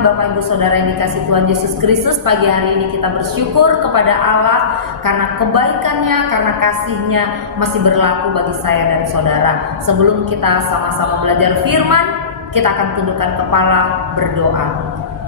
Amin. Bapak Ibu Saudara yang dikasih Tuhan Yesus Kristus, pagi hari ini kita bersyukur kepada Allah karena kebaikannya, karena kasihnya masih berlaku bagi saya dan saudara. Sebelum kita sama-sama belajar firman, kita akan tundukkan kepala berdoa.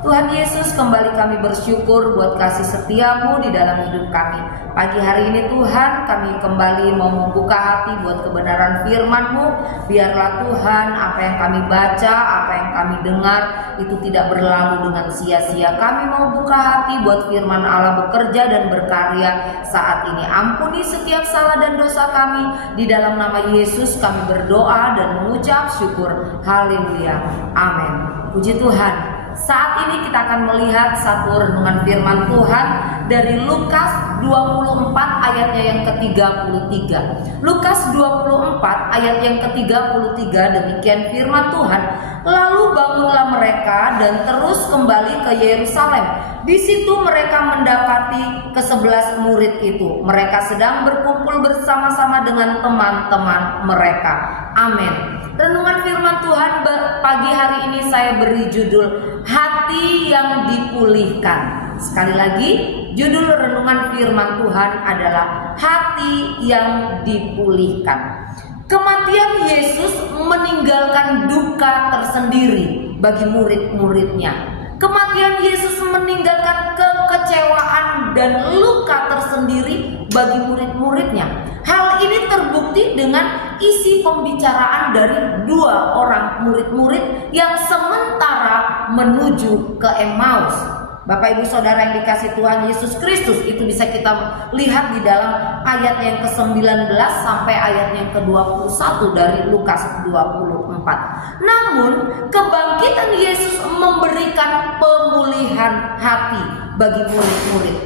Tuhan Yesus, kembali kami bersyukur buat kasih setiamu di dalam hidup kami. Pagi hari ini Tuhan, kami kembali mau membuka hati buat kebenaran firman-Mu. Biarlah Tuhan, apa yang kami baca, apa yang kami dengar, itu tidak berlalu dengan sia-sia. Kami mau buka hati buat firman Allah bekerja dan berkarya saat ini. Ampuni setiap salah dan dosa kami. Di dalam nama Yesus kami berdoa dan mengucap syukur. Haleluya. Amin. Puji Tuhan. Saat ini kita akan melihat satu renungan firman Tuhan dari Lukas 24 ayatnya yang ke-33. Lukas 24 ayat yang ke-33, demikian firman Tuhan. Lalu bangunlah mereka dan terus kembali ke Yerusalem. Di situ mereka mendapati ke-11 murid itu. Mereka sedang berkumpul bersama-sama dengan teman-teman mereka. Amin. Renungan firman Tuhan pagi hari ini saya beri judul Hati yang Dipulihkan. Sekali lagi, judul renungan firman Tuhan adalah Hati yang Dipulihkan. Kematian Yesus meninggalkan duka tersendiri bagi murid-muridnya. Kematian Yesus meninggalkan kekecewaan dan luka tersendiri bagi murid-muridnya. Hal ini terbukti dengan isi pembicaraan dari dua orang murid-murid yang sementara menuju ke Emmaus. Bapak Ibu Saudara yang dikasih Tuhan Yesus Kristus, itu bisa kita lihat di dalam ayat yang ke-19 sampai ayat yang ke-21 dari Lukas 24. Namun kebangkitan Yesus memberikan pemulihan hati bagi murid-murid.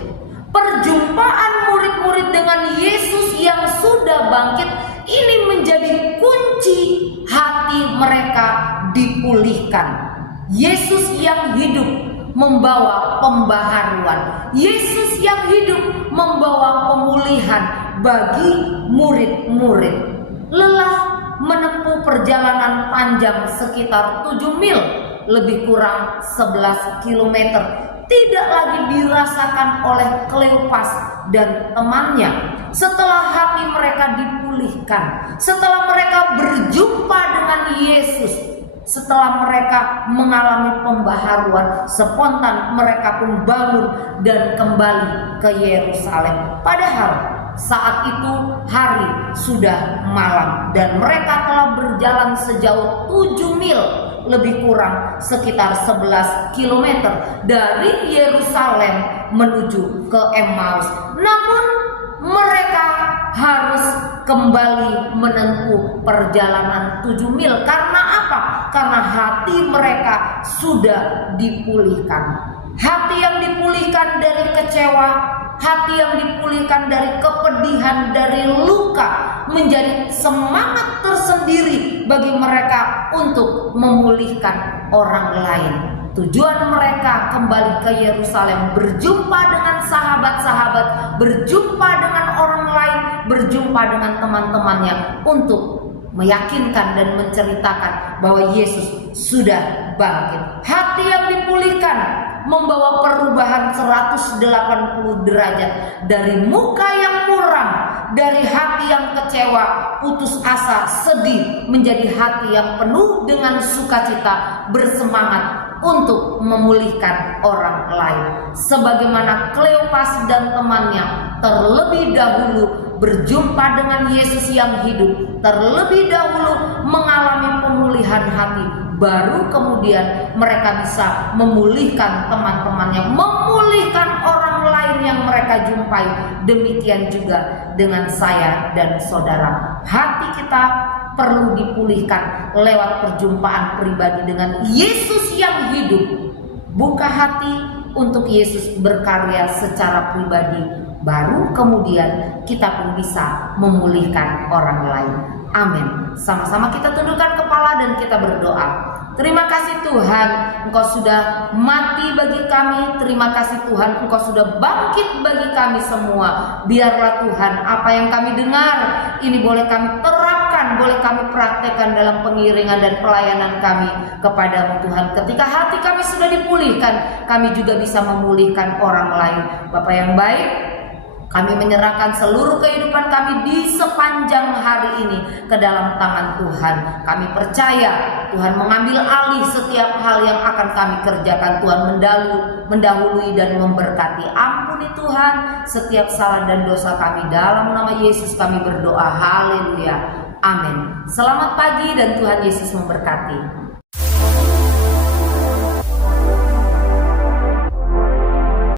Perjumpaan murid-murid dengan Yesus yang sudah bangkit ini menjadi kunci hati mereka dipulihkan. Yesus yang hidup membawa pembaharuan. Yesus yang hidup membawa pemulihan bagi murid-murid. Lelah menempuh perjalanan panjang sekitar 7 mil, lebih kurang 11 kilometer, tidak lagi dirasakan oleh Kleopas dan temannya. Setelah hati mereka dipulihkan, setelah mereka berjumpa dengan Yesus, setelah mereka mengalami pembaharuan, spontan mereka pun bangun dan kembali ke Yerusalem. Padahal saat itu hari sudah malam dan mereka telah berjalan sejauh 7 mil, lebih kurang sekitar 11 km dari Yerusalem menuju ke Emmaus. Namun mereka harus kembali menempuh perjalanan 7 mil. Karena apa? Karena hati mereka sudah dipulihkan. Hati yang dipulihkan dari kecewa, hati yang dipulihkan dari kepedihan, dari luka, menjadi semangat tersendiri bagi mereka untuk memulihkan orang lain. Tujuan mereka kembali ke Yerusalem, berjumpa dengan sahabat-sahabat, berjumpa dengan orang lain, berjumpa dengan teman-temannya untuk meyakinkan dan menceritakan bahwa Yesus sudah bangkit. Hati yang dipulihkan membawa perubahan 180 derajat dari muka yang muram, dari hati yang kecewa, putus asa, sedih, menjadi hati yang penuh dengan sukacita, bersemangat untuk memulihkan orang lain. Sebagaimana Kleopas dan temannya terlebih dahulu berjumpa dengan Yesus yang hidup, terlebih dahulu mengalami pemulihan hati, baru kemudian mereka bisa memulihkan teman-temannya, memulihkan orang lain yang mereka jumpai. Demikian juga dengan saya dan saudara. Hati kita perlu dipulihkan lewat perjumpaan pribadi dengan Yesus yang hidup. Buka hati untuk Yesus berkarya secara pribadi, baru kemudian kita pun bisa memulihkan orang lain. Amin. Sama-sama kita tundukkan kepala dan kita berdoa. Terima kasih Tuhan, Engkau sudah mati bagi kami. Terima kasih Tuhan, Engkau sudah bangkit bagi kami semua. Biarlah Tuhan, apa yang kami dengar ini boleh kami terapkan bahkan boleh kami praktekkan dalam pengiringan dan pelayanan kami kepada Tuhan. Ketika hati kami sudah dipulihkan, kami juga bisa memulihkan orang lain. Bapa yang baik, kami menyerahkan seluruh kehidupan kami di sepanjang hari ini ke dalam tangan Tuhan. Kami percaya Tuhan mengambil alih setiap hal yang akan kami kerjakan. Tuhan mendahului dan memberkati. Ampuni Tuhan setiap salah dan dosa kami. Dalam nama Yesus kami berdoa. Haleluya. Amin. Selamat pagi dan Tuhan Yesus memberkati.